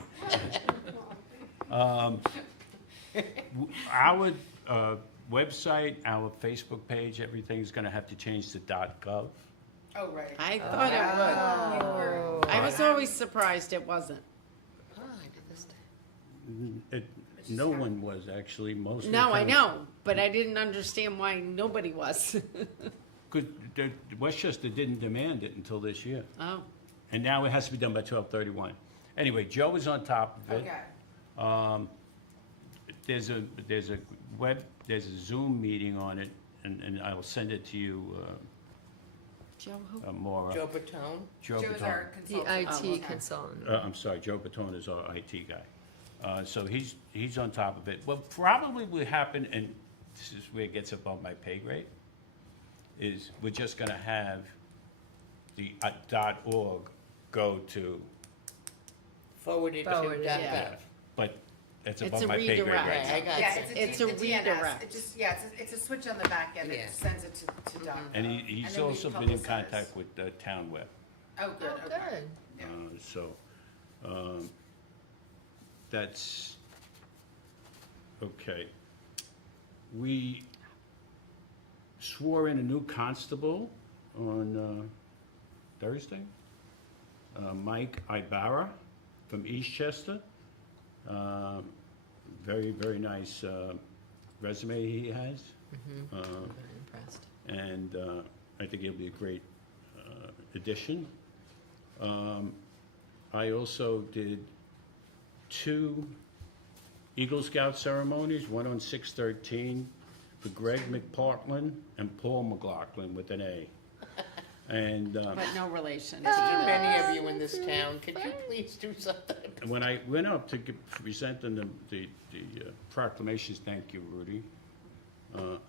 Our website, our Facebook page, everything's gonna have to change to .gov. Oh, right. I thought it Oh. would. I was always surprised it wasn't. Oh, I did this. No one was actually, most of the No, I time. know, but I didn't understand why nobody was. Because Westchester didn't demand it until this year. Oh, And now it has to be done by 12/31. Anyway, Joe is on top of it. Okay. There's a Zoom meeting on it, and I will send it to you, Joe, who? Maura. Joe Bertone? Joe Joe's our Baton. The consultant. Oh, IT okay. consultant. I'm sorry, Joe Baton is our IT guy. So he's on top of it. What probably will happen, and this is where it gets above my pay grade, is we're just gonna have the .org go to, Forwarded to Forwarded, .gov. yeah. but it's It's above a my pay grade redirect. right now. I got Yeah, you. It's a DNS. redirect. It just, yeah, it's a switch on the back end, Yeah. it sends it to Doc. And he's then we also been in publicize. contact with Town Web. Oh, good, Oh, okay. good. Yeah. So, that's, okay. We swore in a new constable on Thursday. Mike Ibarra from Eastchester. Very, very nice resume he has. Very impressed. And I think he'll be a great addition. I also did 2 Eagle Scout ceremonies, one on 6/13 for Greg McPartland and Paul McLaughlin with an A. And But no relation. There's too many of you in this town, could you please do something? when I went up to present them the proclamations, thank you, Rudy,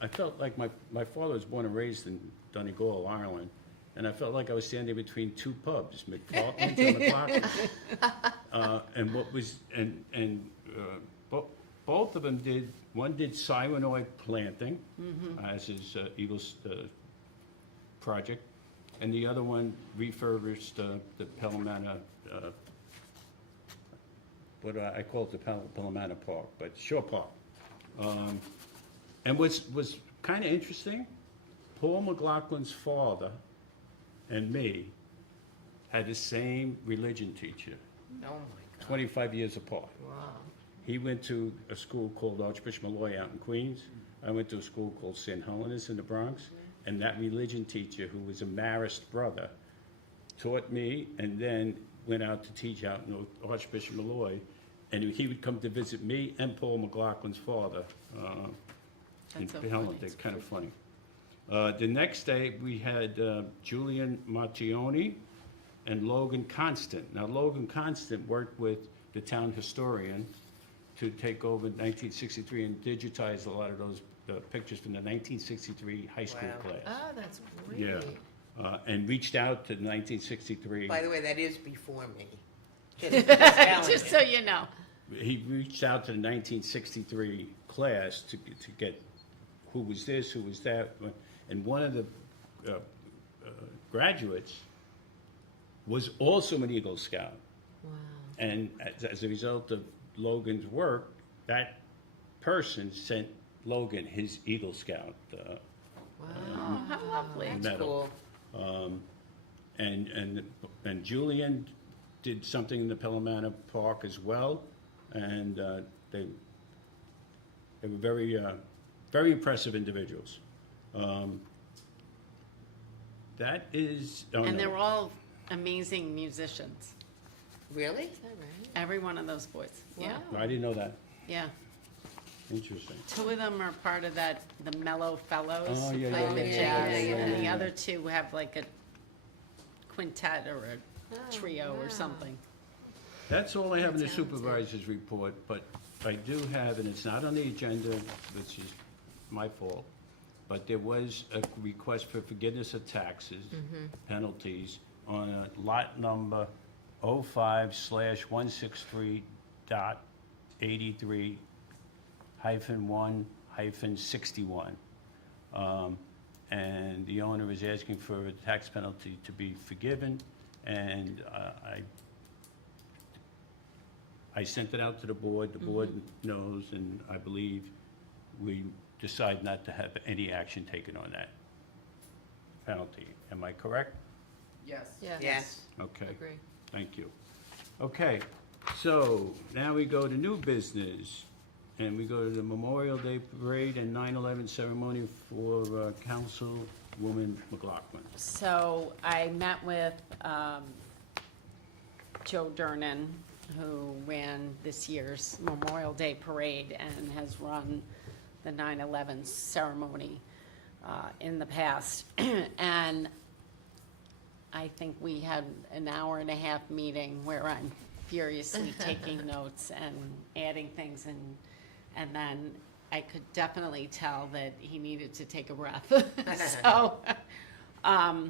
I felt like my father was born and raised in Donegal, Ireland, and I felt like I was standing between 2 pubs, McPartland's and McLaughlin. And what was, both of them did, one did cyanoid planting as his Eagles project, and the other one refurbished the Pelham, what I call it the Pelham Park, but Shore Park. And was kind of interesting, Paul McLaughlin's father and me had the same religion teacher, Oh, my God. 25 years apart. Wow. He went to a school called Archbishop Malloy out in Queens. I went to a school called St. Helena's in the Bronx. And that religion teacher, who was a Marist brother, taught me and then went out to teach out in Archbishop Malloy. And he would come to visit me and Paul McLaughlin's father in That's so Pelham. funny. They're kind of funny. The next day, we had Julian Martioni and Logan Constant. Now, Logan Constant worked with the town historian to take over 1963 and digitize a lot of those pictures from the 1963 high school Wow. class. Oh, that's great. Yeah. And reached out to the 1963. By the way, that is before me. Just telling Just you. so you know. He reached out to the 1963 class to get who was this, who was that. And one of the graduates was also an Eagle Scout. Wow. And as a result of Logan's work, that person sent Logan his Eagle Scout Wow. Oh, how lovely. That's metal. cool. and Julian did something in the Pelham Park as well, and they were very impressive individuals. That is, oh, And no. they're all amazing musicians. Really? Is that right? Every one of those boys. Yeah, Wow. I didn't know that. yeah. Interesting. Two of them are part of the Mellow Fellows. Oh, yeah, like yeah, the yeah, jazz, yeah, yeah, and the yeah. other two have like a quintet or a Oh, trio wow. or something. That's all I have in the Very talented. supervisor's report, but I do have, and it's not on the agenda, which is my fault, but there was a request for forgiveness of taxes, penalties, on a lot number 05/163.83-1-61. And the owner is asking for a tax penalty to be forgiven, and I sent it out to the board knows, and I believe we decide not to have any action taken on that penalty. Am I correct? Yes. Yeah. Yes. Okay, Agree. thank you. Okay, so now we go to new business, and we go to the Memorial Day Parade and 9/11 ceremony for Councilwoman McLaughlin. So I met with Joe Durnan, who ran this year's Memorial Day Parade and has run the 9/11 ceremony in the past. And I think we had an hour and a half meeting where I'm furiously taking notes and adding things, and then I could definitely tell that he needed to take a breath. So, I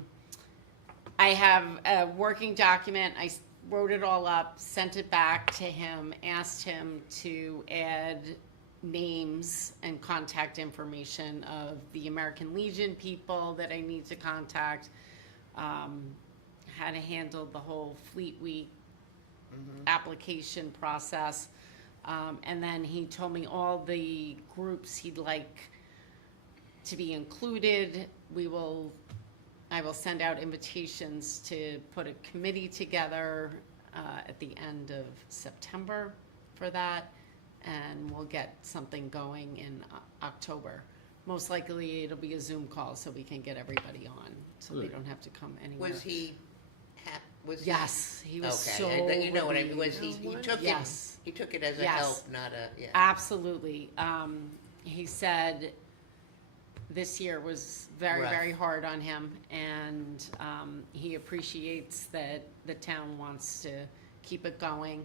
have a working document. I wrote it all up, sent it back to him, asked him to add names and contact information of the American Legion people that I need to contact, how to handle the whole Fleet Week application process. And then he told me all the groups he'd like to be included. I will send out invitations to put a committee together at the end of September for that, and we'll get something going in October. Most likely, it'll be a Zoom call so we can get everybody on, so they Good. don't have to come anywhere. Was he, was he? Yes, he was so Okay, you know what I mean, was relieved. he took it, Yes. he took it as a Yes. help, not a, yeah. Absolutely. He said this year was very, Rough. very hard on him, and he appreciates that the town wants to keep it going.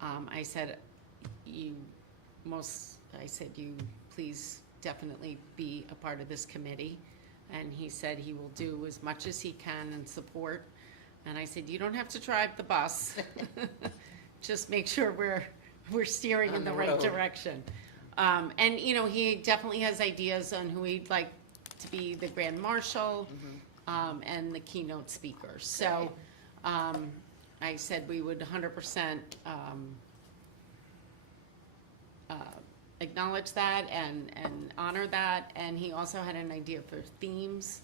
I said, you please definitely be a part of this committee. And he said he will do as much as he can in support. And I said, you don't have to drive the bus. Just make sure we're steering in On the the right road. direction. And, he definitely has ideas on who he'd like to be the Grand Marshal, and the keynote speaker. So, I said we would 100%, acknowledge that and honor that. And he also had an idea for themes.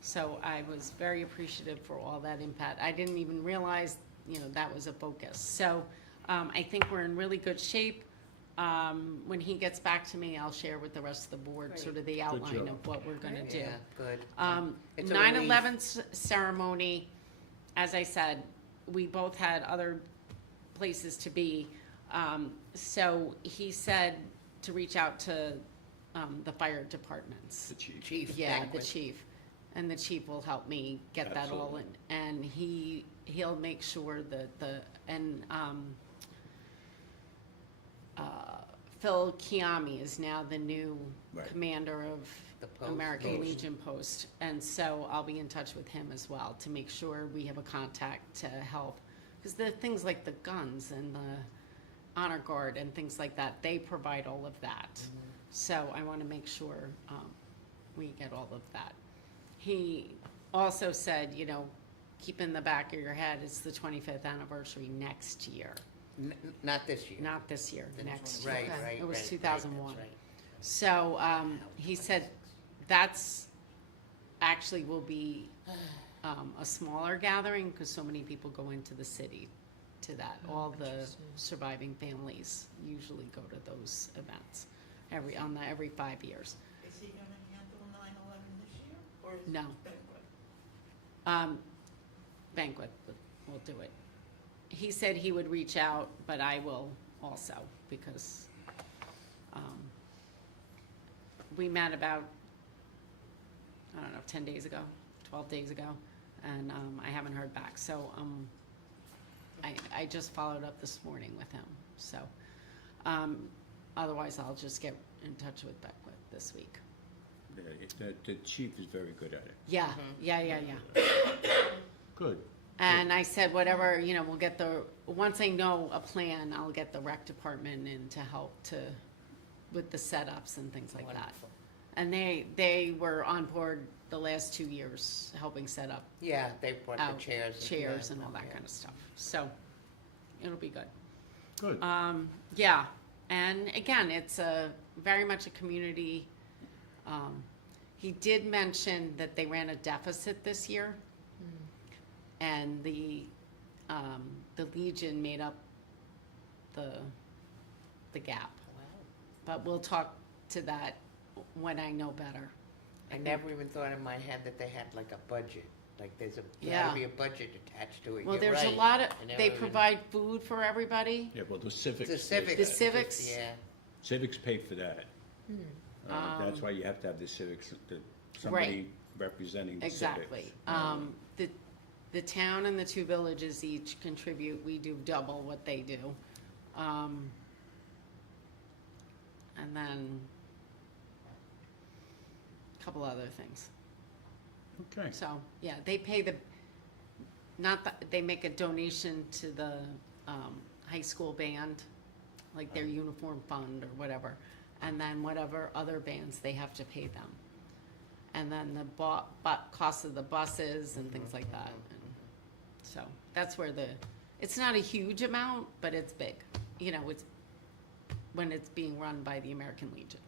So I was very appreciative for all that input. I didn't even realize, that was a focus. So, I think we're in really good shape. When he gets back to me, I'll share with the rest of the board Great. sort of the outline job. of what we're gonna do. Yeah, good. It's a 9/11 ceremony, as I said, we both had other places to be. So he said to reach out to the fire departments. The chief. Chief. Yeah, the Banquet. chief. And the chief will help me get that all in. And he'll make sure that Phil Kiami is now the new Right. commander of The post. American Post. Legion Post. And so I'll be in touch with him as well to make sure we have a contact to help. Because the things like the guns and the honor guard and things like that, they provide all of that. So I want to make sure we get all of that. He also said, keep in the back of your head, it's the 25th anniversary next year. Not this year. Not this year, next year. Right, Okay. right, It was right, 2001. right, So he said that's actually will be a smaller gathering because so many people go into the city to that. All the surviving families usually go to those events every 5 years. Is he gonna handle 9/11 this year, or is No. it banquet? Banquet will do it. He said he would reach out, but I will also, because we met about, I don't know, 10 days ago, 12 days ago, and I haven't heard back. So I just followed up this morning with him. So otherwise, I'll just get in touch with Beckwith this week. The chief is very good at it. Yeah, yeah. Good. And I said, whatever, we'll get once I know a plan, I'll get the rec department in to help with the setups and things like that. Wonderful. And they were on board the last 2 years, helping set up Yeah, they brought the out chairs. and all that kind of stuff. So it'll be good. Good. Yeah, and again, it's very much a community. He did mention that they ran a deficit this year, and the Legion made up the gap. But we'll talk to that when I know better. I never even thought in my head that they had like a budget, like there's Yeah. gotta be a budget attached to it. Well, You're there's a right. lot of, I never they even- provide food for everybody. Yeah, well, the civics. The civics. The civics. Yeah. Civics pay for that. That's why you have to have the civics, somebody representing the civics. Exactly. The town and the two villages each contribute, we do double what they do. And then a couple other things. Okay. So, yeah, they pay they make a donation to the high school band, like their uniform fund or whatever. And then whatever other bands, they have to pay them. And then the cost of the buses and things like that. And so that's where it's not a huge amount, but it's big. It's when it's being run by the American Legion.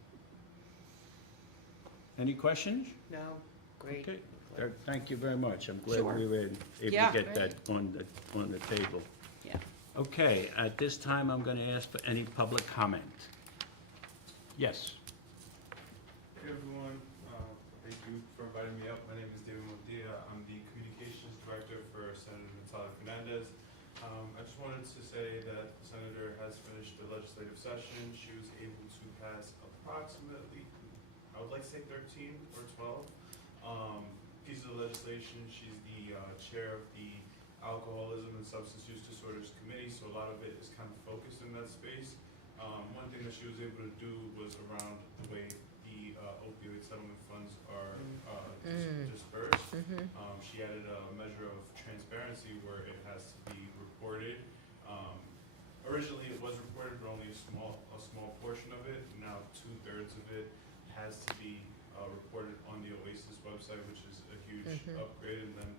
Any questions? No, great. Okay. Thank you very much. I'm glad Sure. we were able Yeah. to get that on the table. Yeah. Okay, at this time, I'm going to ask for any public comment. Yes. Hey everyone, thank you for inviting me up. My name is David Modia. I'm the Communications Director for Senator Natalia Fernandez. I just wanted to say that the Senator has finished the legislative session. She was able to pass approximately, I would like to say 13 or 12 pieces of legislation. She's the chair of the Alcoholism and Substance Use Disorders Committee, so a lot of it is kind of focused in that space. One thing that she was able to do was around the way the opioid settlement funds are dispersed. She added a measure of transparency where it has to be reported. Originally, it was reported, but only a small portion of it. Now, 2/3 of it has to be reported on the Oasis website, which is a huge upgrade. And then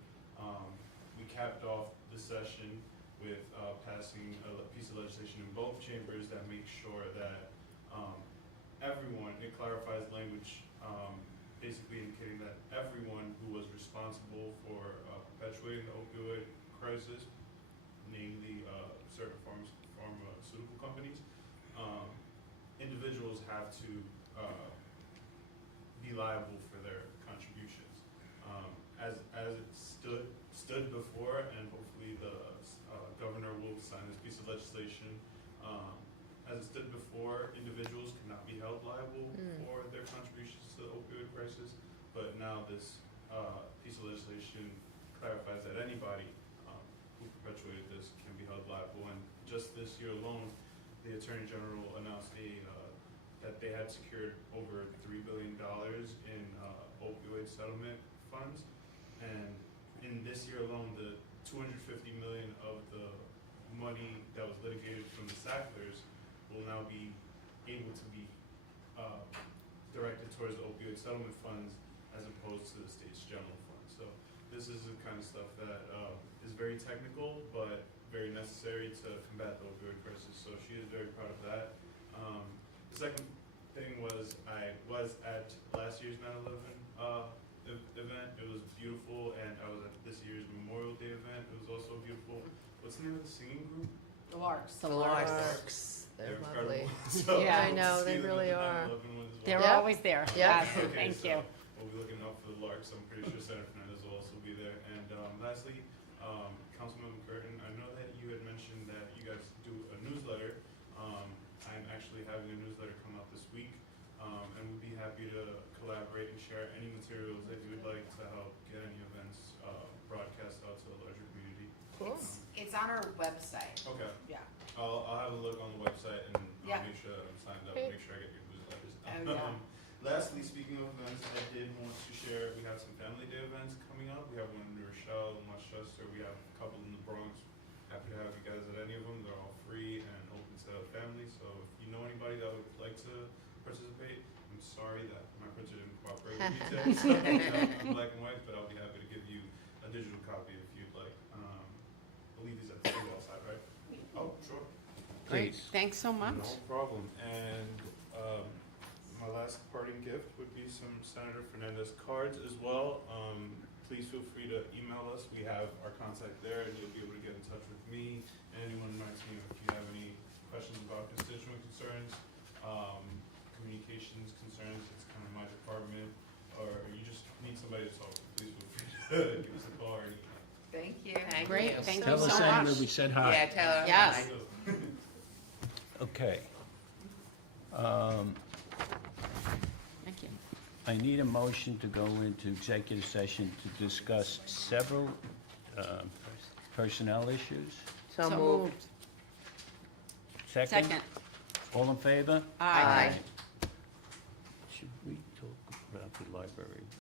we capped off the session with passing a piece of legislation in both chambers that makes sure that everyone, it clarifies language, basically indicating that everyone who was responsible for perpetuating the opioid crisis, namely certain pharmaceutical companies, individuals have to be liable for their contributions. As it stood before, and hopefully the governor will sign this piece of legislation. As it stood before, individuals cannot be held liable for their contributions to the opioid crisis, but now this piece of legislation clarifies that anybody who perpetuated this can be held liable. And just this year alone, the Attorney General announced that they had secured over $3 billion in opioid settlement funds, and in this year alone, the $250 million of the money that was litigated from the Sacklers will now be able to be directed towards the opioid settlement funds as opposed to the state's general fund. So this is the kind of stuff that is very technical, but very necessary to combat the opioid crisis. So she is very proud of that. The second thing was I was at last year's 9/11 event. It was beautiful, and I was at this year's Memorial Day event. It was also beautiful. what's the name of the singing group? The Larks. The The Larks. Larks, they're lovely. incredible. So Yeah. I know, we'll they see them really at the are. 9/11 one as well. They're Yep. always there. Yep. Yes, Okay, thank so you. we'll be looking out for the Larks. I'm pretty sure Senator Fernandez will also be there. And lastly, Councilmember Curtin, I know that you had mentioned that you guys do a newsletter. I'm actually having a newsletter come out this week, and we'd be happy to collaborate and share any materials that you would like to help get any events broadcast out to the larger community. Cool. It's on our website, Okay, yeah. I'll have a look on the website and Yeah. I'll make sure that I'm signed up, Great. make sure I get your newsletters. Oh, yeah. Lastly, speaking of events, I did want to share, we have some Family Day events coming up. We have one in New Rochelle, in Westchester, we have a couple in the Bronx. Happy to have you guys at any of them. They're all free and open to families, so if you know anybody that would like to participate, I'm sorry that my printer didn't cooperate with me today, so I'm black and white, but I'll be happy to give you a digital copy if you'd like. I believe these at the school outside, right? Oh, sure. Great, Please. thanks so much. No problem. And my last parting gift would be some Senator Fernandez cards as well. Please feel free to email us. We have our contact there, and you'll be able to get in touch with me and anyone in my team if you have any questions about constituent concerns, communications concerns. It's kind of my department, or you just need somebody to talk to. Please feel free to give us a call or anything. Thank you. Thank Great, you. thank you Tell the so senator much. we said Yeah, hi. tell her. Yes. hi. Okay. Thank you. I need a motion to go into executive session to discuss several personnel issues. So moved. Second? Second. All in favor? Aye. Aye. Should we talk about the library?